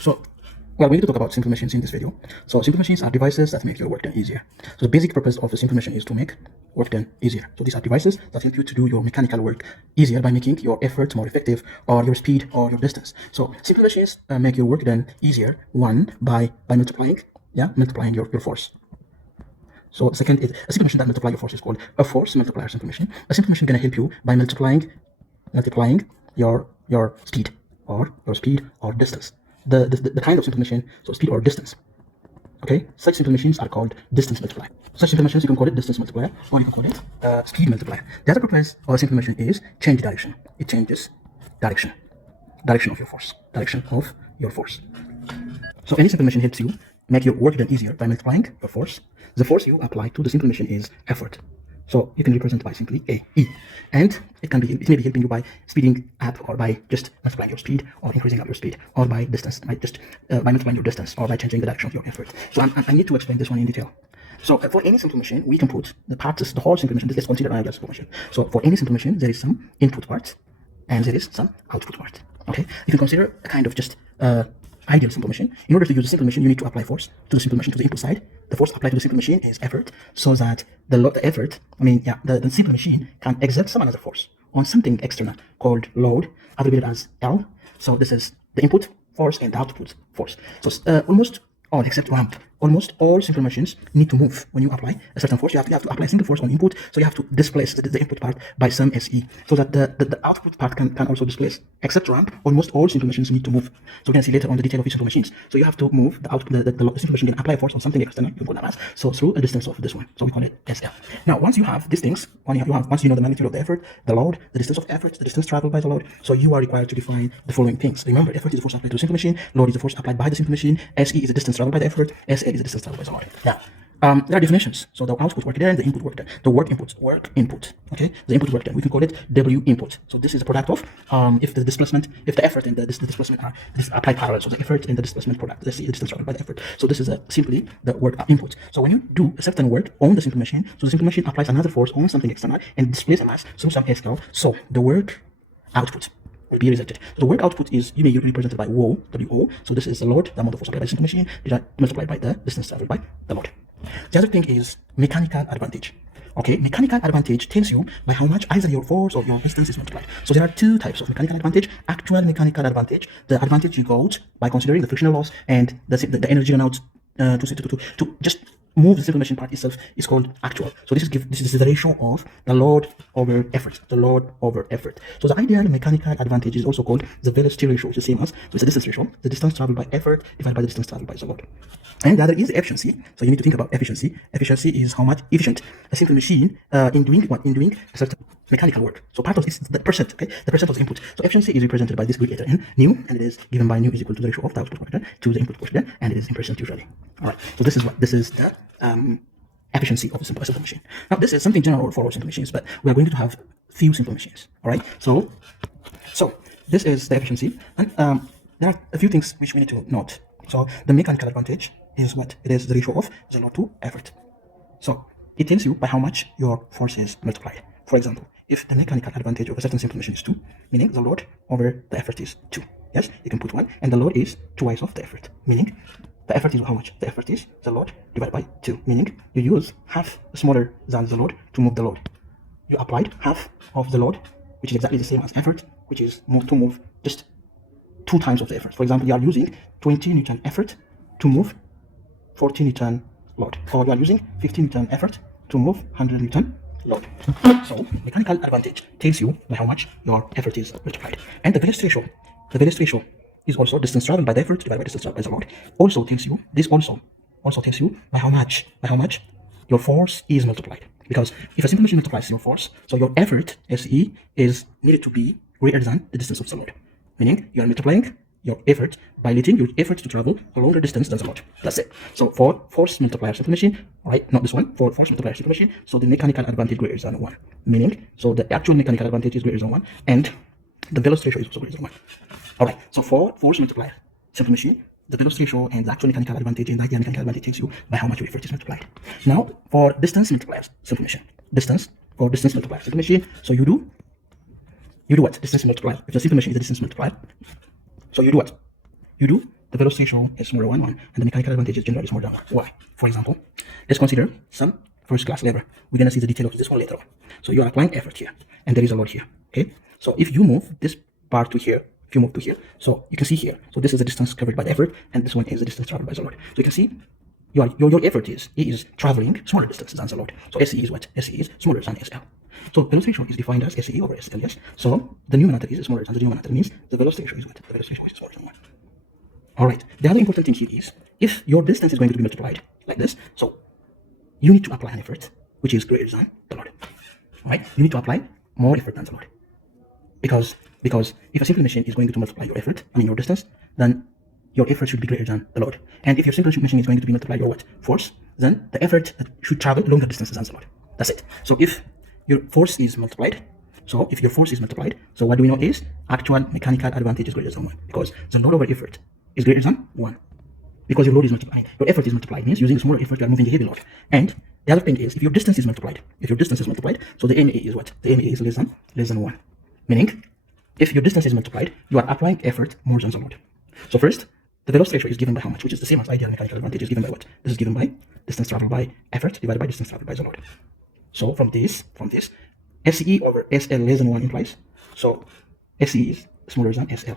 So we are going to talk about simple machines in this video. So simple machines are devices that make your work done easier. So the basic purpose of a simple machine is to make work done easier. So these are devices that help you to do your mechanical work easier by making your effort more effective, or your speed, or your distance. So simple machines make your work done easier, one, by multiplying your force. So second is a simple machine that multiplies your force is called a force multiplier simple machine. A simple machine gonna help you by multiplying your speed or distance. The kind of simple machine, so speed or distance. Okay, such simple machines are called distance multiplier. Such simple machines, you can call it distance multiplier, or you can call it speed multiplier. The other purpose of a simple machine is change direction. It changes direction of your force. So any simple machine helps you make your work done easier by multiplying your force. The force you apply to the simple machine is effort. So you can represent by simply E. And it may be helping you by speeding up, or by just multiplying your speed, or increasing up your speed, or by distance, by multiplying your distance, or by changing the direction of your effort. So I need to explain this one in detail. So for any simple machine, we can put the parts, the whole simple machine. Let's consider an ideal simple machine. So for any simple machine, there is some input part and there is some output part. Okay, you can consider a kind of just ideal simple machine. In order to use a simple machine, you need to apply force to the simple machine, to the input side. The force applied to the simple machine is effort, so that the simple machine can exert some other force on something external called load, abbreviated as L. So this is the input force and the output force. So almost all except ramp, almost all simple machines need to move. When you apply a certain force, you have to apply a single force on input, so you have to displace the input part by some SE, so that the output part can also displace. Except ramp, almost all simple machines need to move. So we can see later on the detail of each simple machines. So you have to move the output, the simple machine can apply force on something external, you can call that as, so through a distance of this one, so we call it SL. Now once you have these things, once you know the magnitude of the effort, the load, the distance of effort, the distance traveled by the load, so you are required to define the following things. Remember, effort is the force applied to the simple machine, load is the force applied by the simple machine, SE is the distance traveled by the effort, SL is the distance traveled by the load. Now, there are definitions. So the output work done, the input work done, the work input. Okay, the input work done, we can call it W input. So this is a product of if the effort and the displacement are applied parallel. So the effort and the displacement product. Let's see the distance traveled by the effort. So this is simply the work input. So when you do a certain work on the simple machine, so the simple machine applies another force on something external and displays a mass through some SL. So the work output will be resulted. So the work output is usually represented by WO. So this is the load, the amount of force applied by the simple machine, multiplied by the distance traveled by the load. The other thing is mechanical advantage. Okay, mechanical advantage tells you by how much either your force or your distance is multiplied. So there are two types of mechanical advantage. Actual mechanical advantage, the advantage you got by considering the frictional loss and the energy run out to just move the simple machine part itself is called actual. So this is the ratio of the load over effort. So the ideal mechanical advantage is also called the velocity ratio, which is the same as, so it's the distance ratio, the distance traveled by effort divided by the distance traveled by the load. And the other is efficiency. So you need to think about efficiency. Efficiency is how much efficient a simple machine in doing a certain mechanical work. So part of this is the percent, okay? The percent of the input. So efficiency is represented by this Greek letter N, nu, and it is given by nu is equal to the ratio of the output work done to the input work done, and it is in percent usually. All right. So this is the efficiency of a simple machine. Now this is something general for all simple machines, but we are going to have few simple machines. All right. So this is the efficiency, and there are a few things which we need to note. So the mechanical advantage is what? It is the ratio of the load to effort. So it tells you by how much your force is multiplied. For example, if the mechanical advantage of a certain simple machine is 2, meaning the load over the effort is 2. Yes, you can put 1, and the load is twice of the effort, meaning the effort is how much? The effort is the load divided by 2, meaning you use half smaller than the load to move the load. You applied half of the load, which is exactly the same as effort, which is to move just 2 times of the effort. For example, you are using 20 Newton effort to move 40 Newton load, or you are using 50 Newton effort to move 100 Newton load. So mechanical advantage tells you by how much your effort is multiplied. And the velocity ratio is also distance traveled by the effort divided by distance traveled by the load. Also tells you by how much your force is multiplied. Because if a simple machine multiplies your force, so your effort SE is needed to be greater than the distance of the load. Meaning you are multiplying your effort by letting your effort to travel a longer distance than the load. That's it. So for force multiplier simple machine, right? Not this one. For force multiplier simple machine, so the mechanical advantage greater than 1. Meaning, so the actual mechanical advantage is greater than 1, and the velocity ratio is also greater than 1. Alright, so for force multiplier simple machine, the velocity ratio and the actual mechanical advantage and the ideal mechanical advantage tells you by how much your effort is multiplied. Now, for distance multipliers simple machine, distance multiplier simple machine, so you do what? Distance multiplier. If the simple machine is a distance multiplier, so you do what? You do the velocity ratio is smaller than 1, and the mechanical advantage is generally smaller than 1. Why? For example, let's consider some first-class lever. We're going to see the detail of this one later on. So you are applying effort here, and there is a load here, okay? So if you move this part to here, if you move to here, so you can see here, so this is the distance covered by the effort, and this one is the distance traveled by the load. So you can see your effort is traveling smaller distances than the load. So SE is what? SE is smaller than SL. So velocity ratio is defined as SE over SL, yes? So the numerator is smaller than the denominator, means the velocity ratio is what? The velocity ratio is smaller than 1. Alright, the other important thing here is, if your distance is going to be multiplied like this, so you need to apply an effort which is greater than the load. Right? You need to apply more effort than the load. Because if a simple machine is going to multiply your effort, your distance, then your effort should be greater than the load. And if your simple machine is going to be multiply your what? Force, then the effort should travel longer distances than the load. That's it. So if your force is multiplied, so what do we know is actual mechanical advantage is greater than 1, because the load over effort is greater than 1. Because your load is multiplied, your effort is multiplied, means using a smaller effort you are moving a heavy load. And the other thing is, if your distance is multiplied, so the MA is what? The MA is less than 1. Meaning, if your distance is multiplied, you are applying effort more than the load. So first, the velocity ratio is given by how much, which is the same as ideal mechanical advantage is given by what? This is given by distance traveled by effort divided by distance traveled by the load. So from this, SE over SL less than 1 implies, so SE is smaller than SL.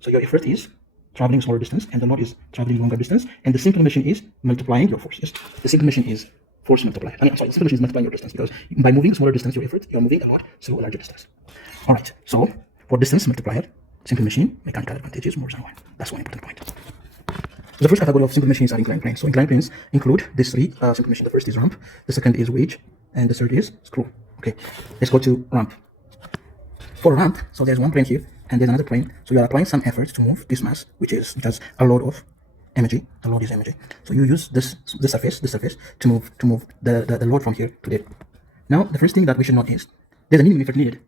So your effort is traveling smaller distance and the load is traveling longer distance, and the simple machine is multiplying your force. Yes, the simple machine is force multiplied. The simple machine is multiplying your distance, because by moving smaller distance your effort, you are moving a lot through a larger distance. Alright, so for distance multiplied, simple machine mechanical advantage is more than 1. That's one important point. The first category of simple machines are inclined planes. So inclined planes include these three simple machines. The first is ramp, the second is wedge, and the third is screw. Okay, let's go to ramp. For ramp, so there's one plane here and there's another plane. So you are applying some effort to move this mass, which has a load of mg. The load is mg. So you use this surface to move the load from here to there. Now the first thing that we should note is there's a minimum effort needed.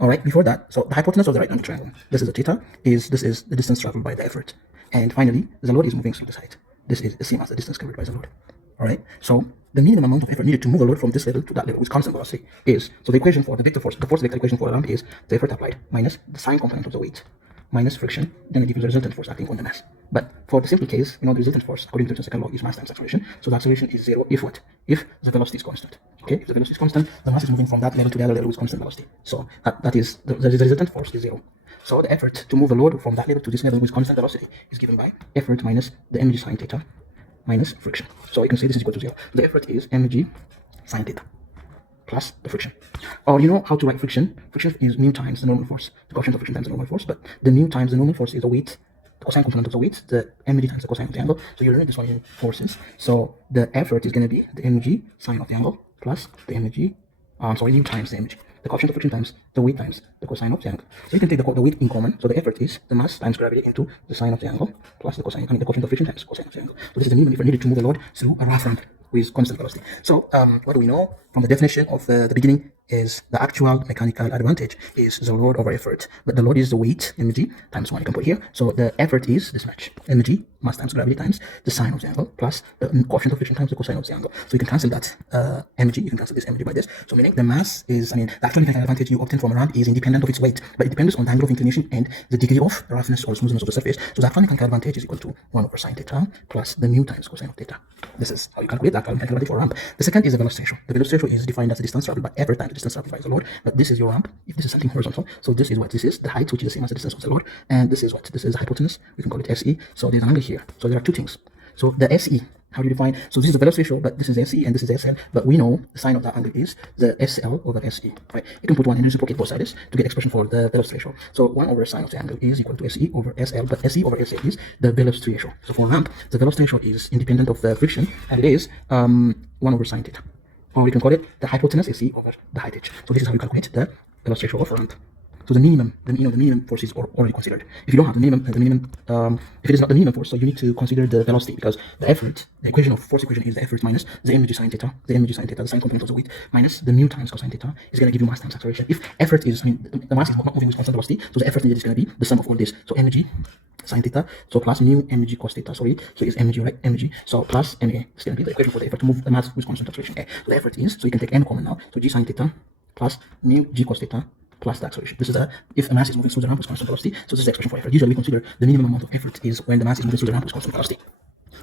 Alright, before that, so the hypotenuse of the right angle triangle, this is the theta, this is the distance traveled by the effort. And finally, the load is moving through this height. This is the same as the distance covered by the load. Alright, so the minimum amount of effort needed to move a load from this level to that level with constant velocity is, so the equation for the vector force, the force vector equation for a ramp is the effort applied minus the sine component of the weight minus friction, then it gives the resultant force acting on the mass. But for the simple case, the resultant force according to Newton's second law is mass times acceleration. So the acceleration is 0 if what? If the velocity is constant. Okay, if the velocity is constant, the mass is moving from that level to the other level with constant velocity. So that is the resultant force is 0. So the effort to move a load from that level to this level with constant velocity is given by effort minus the mg sine theta minus friction. So you can say this is equal to 0. The effort is mg sine theta plus the friction. Or you know how to write friction? Friction is mu times the normal force, the coefficient of friction times the normal force, but the mu times the normal force is the weight, the cosine component of the weight, the mg times the cosine of the angle. So you learn this one in forces. So the effort is going to be the mg sine of the angle plus the mg, mu times the mg. The coefficient of friction times the weight times the cosine of the angle. So you can take the weight in common. So the effort is the mass times gravity into the sine of the angle plus the cosine, the coefficient of friction times cosine of the angle. So this is the minimum effort needed to move the load through a rough ramp with constant velocity. So what do we know from the definition of the beginning is the actual mechanical advantage is the load over effort, but the load is the weight mg times 1. You can put here. So the effort is this much, mg mass times gravity times the sine of the angle plus the coefficient of friction times the cosine of the angle. So you can cancel that mg, you can cancel this mg by this. So meaning the mass is, the actual mechanical advantage you obtain from a ramp is independent of its weight, but it depends on the angle of inclination and the degree of roughness or smoothness of the surface. So the actual mechanical advantage is equal to 1 over sine theta plus the mu times cosine of theta. This is how you calculate the actual mechanical advantage for a ramp. The second is the velocity ratio. The velocity ratio is defined as the distance traveled by effort times the distance traveled by the load. But this is your ramp. If this is something horizontal, so this is what this is, the height, which is the same as the distance of the load, and this is what this is the hypotenuse. We can call it SE. So there's an angle here. So there are two things. So the SE, how do you define? So this is the velocity ratio, but this is SE and this is SL. But we know the sine of that angle is the SL over SE. Right? You can put one and reciprocate both sides to get expression for the velocity ratio. So 1 over sine of the angle is equal to SE over SL, but SE over SL is the velocity ratio. So for ramp, the velocity ratio is independent of the friction, and it is 1 over sine theta. Or we can call it the hypotenuse SE over the height h. So this is how you calculate the velocity ratio of a ramp. So the minimum force is already considered. If you don't have the minimum, if it is not the minimum force, so you need to consider the velocity, because the effort, the equation of force equation is the effort minus the mg sine theta, the sine component of the weight, minus the mu times cosine theta is going to give you mass times acceleration. If effort is, the mass is not moving with constant velocity, so the effort needed is going to be the sum of all this. So mg sine theta, so plus mu mg cos theta, so it's mg, right? Mg, so plus ma. It's going to be the equation for the effort to move the mass with constant acceleration a. So the effort is, so you can take m common now, so g sine theta plus mu g cos theta plus the acceleration. This is if a mass is moving through the ramp with constant velocity. So this is the expression for effort. Usually we consider the minimum amount of effort is when the mass is moving through the ramp with constant velocity.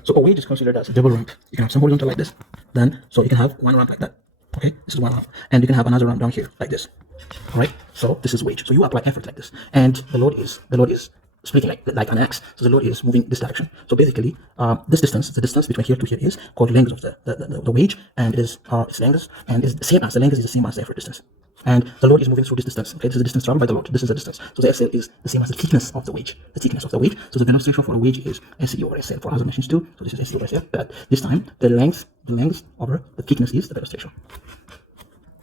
So a wedge is considered as a double ramp. You can have some horizontal like this, then so you can have one ramp like that. Okay, this is one ramp, and you can have another ramp down here like this. All right, so this is wedge. So you apply effort like this, and the load is splitting like an axe. So the load is moving this direction. So basically, this distance, the distance between here to here, is called length of the wedge, and it is its length, and is the same as the length is the same as the effort distance. And the load is moving through this distance. Okay, this is the distance traveled by the load. This is the distance. So the SL is the same as the thickness of the wedge. The thickness of the wedge. So the velocity ratio for a wedge is SE over SL for other machines too. So this is SE over SL. But this time the length over the thickness is the velocity ratio.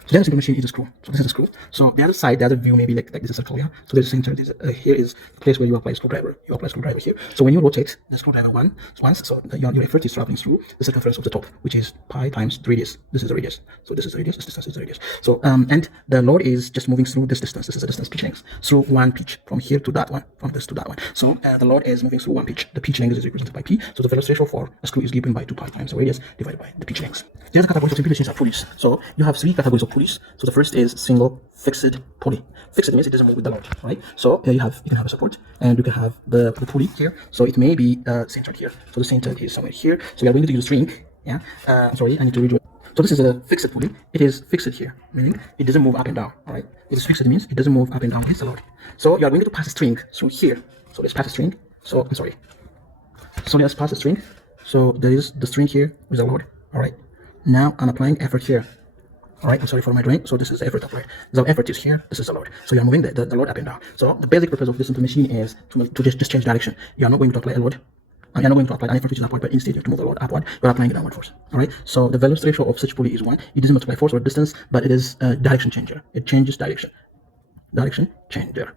So the other simple machine is a screw. So this is a screw. So the other side, the other view maybe like this is a circle here. So there's a center. Here is the place where you apply a screwdriver. You apply a screwdriver here. So when you rotate the screwdriver once, so your effort is traveling through the circumference of the top, which is pi times the radius. This is the radius. So this is the radius. This distance is the radius. So and the load is just moving through this distance. This is the distance pitch length through one pitch from here to that one, from this to that one. So the load is moving through one pitch. The pitch length is represented by p. So the velocity ratio for a screw is given by 2 pi times the radius divided by the pitch length. The other categories of simple machines are pulleys. So you have 3 categories of pulleys. So the first is single fixed pulley. Fixed means it doesn't move with the load, right? So here you can have a support, and you can have the pulley here. So it may be centered here. So the center is somewhere here. So we are going to use a string. Yeah. Sorry, I need to redo it. So this is a fixed pulley. It is fixed here, meaning it doesn't move up and down. All right. It is fixed means it doesn't move up and down with the load. So you are going to pass a string through here. So let's pass a string. So I'm sorry. So let's pass a string. So there is the string here with the load. All right. Now I'm applying effort here. All right, I'm sorry for my drawing. So this is the effort applied. The effort is here. This is the load. So you're moving the load up and down. So the basic purpose of this simple machine is to just change direction. You're not going to apply a load. You're not going to apply an effort which is upward, but instead you have to move the load upward. You're applying a downward force. All right. So the velocity ratio of such pulley is 1. It doesn't multiply force or distance, but it is a direction changer. It changes direction. Direction changer.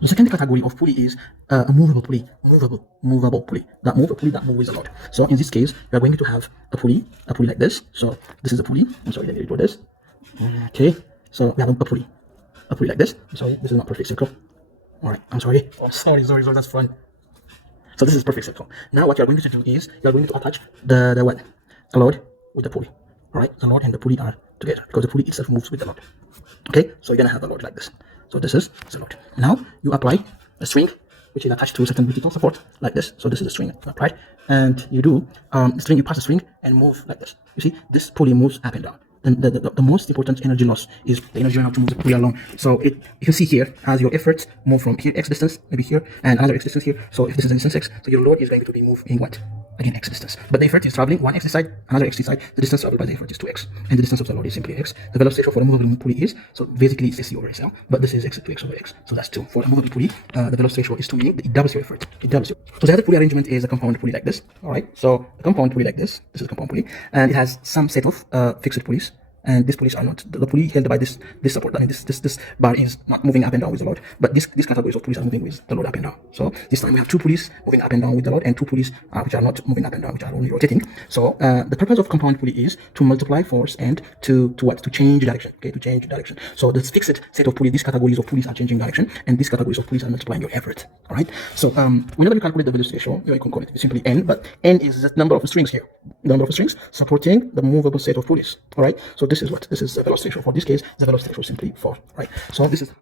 The second category of pulley is a movable pulley. Movable pulley. That moves with a load. So in this case, we are going to have a pulley like this. So this is a pulley. I'm sorry, let me redraw this. Okay, so we have a pulley like this. I'm sorry, this is not perfect circle. All right, I'm sorry. Oh, sorry, that's fun. So this is perfect circle. Now what you are going to do is you are going to attach the load with the pulley. All right, the load and the pulley are together because the pulley itself moves with the load. Okay, so you're gonna have a load like this. So this is the load. Now you apply a string which is attached to a certain vertical support like this. So this is the string applied, and you do you pass the string and move like this. You see, this pulley moves up and down. Then the most important energy loss is the energy run out to move the pulley along. So you can see here as your efforts move from here x distance, maybe here, and another x distance here. So if this is the distance x, so your load is going to be moving what? Again, x distance. But the effort is traveling one x this side, another x this side. The distance traveled by the effort is 2x, and the distance of the load is simply x. The velocity for a movable pulley is, so basically it's SC over SL, but this is x to x over x. So that's 2. For a movable pulley, the velocity ratio is 2, meaning it doubles your effort. It doubles your. So the other pulley arrangement is a compound pulley like this. All right. So the compound pulley like this. This is a compound pulley, and it has some set of fixed pulleys. And these pulleys are not the pulley held by this support. I mean, this bar is not moving up and down with the load, but these categories of pulleys are moving with the load up and down. So this time we have 2 pulleys moving up and down with the load, and 2 pulleys which are not moving up and down, which are only rotating. So the purpose of compound pulley is to multiply force and to change direction. Okay, to change direction. So this fixed set of pulleys, these categories of pulleys are changing direction, and these categories of pulleys are multiplying your effort. All right. So whenever you calculate the velocity ratio, you can call it simply n, but n is the number of strings here, the number of strings supporting the movable set of pulleys. All right. So this is the velocity ratio. For this case, the velocity ratio is simply 4. Right. So this is